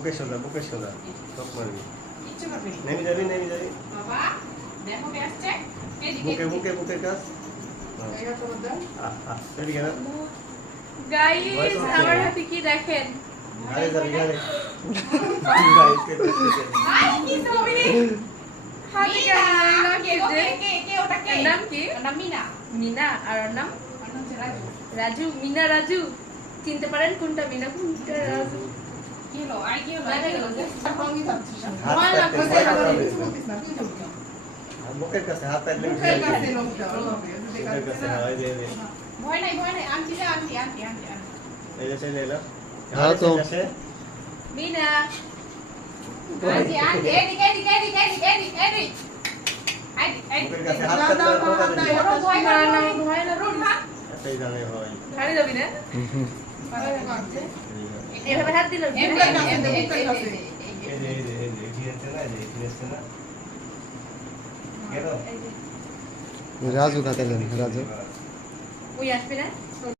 বুকে সোজা সব মারবি কিচ্ছু করবে না। নেমে যাবি বাবা দেখো কে আসছে বুকে কাজ এইটা তো দাও এদিকে না গাইস আমার হাতে কি দেখেন আরে যাবি আই কি ছবি হাতে কে কেমন কে ওটা কে এর নাম কি? নাম মিনা মিনা আর ওর নাম আমার নাম রাজু রাজু মিনা রাজু চিনতে পারেন কোনটা মিনা কোনটা রাজু কি হলো আর কি হলো বাইরে গেল যে? সঙ্গী যাচ্ছিস হাত ভয় কাটতে লাগছে, ভয় আমার কাটতে কিছু বলতিস না তুই যাবি বুকের কাছে হাত কাটলে মুখের কাছে লোকটা বুকের কাছে হয় যে ভয় নাই আন্টি এই যে চলে এলো হ্যাঁ তো। মিনা এদিকে বুকের কাছে হাত কাটলে ঠোকা দিবি ভয় না, না না, ভয় না। রুট না সেই জানে হয় ছাড়ি যাবি না এভাবে হাত দিল এই যে ঘিরেছে না গেল রাজু খাতে রাজু ওই আসবে না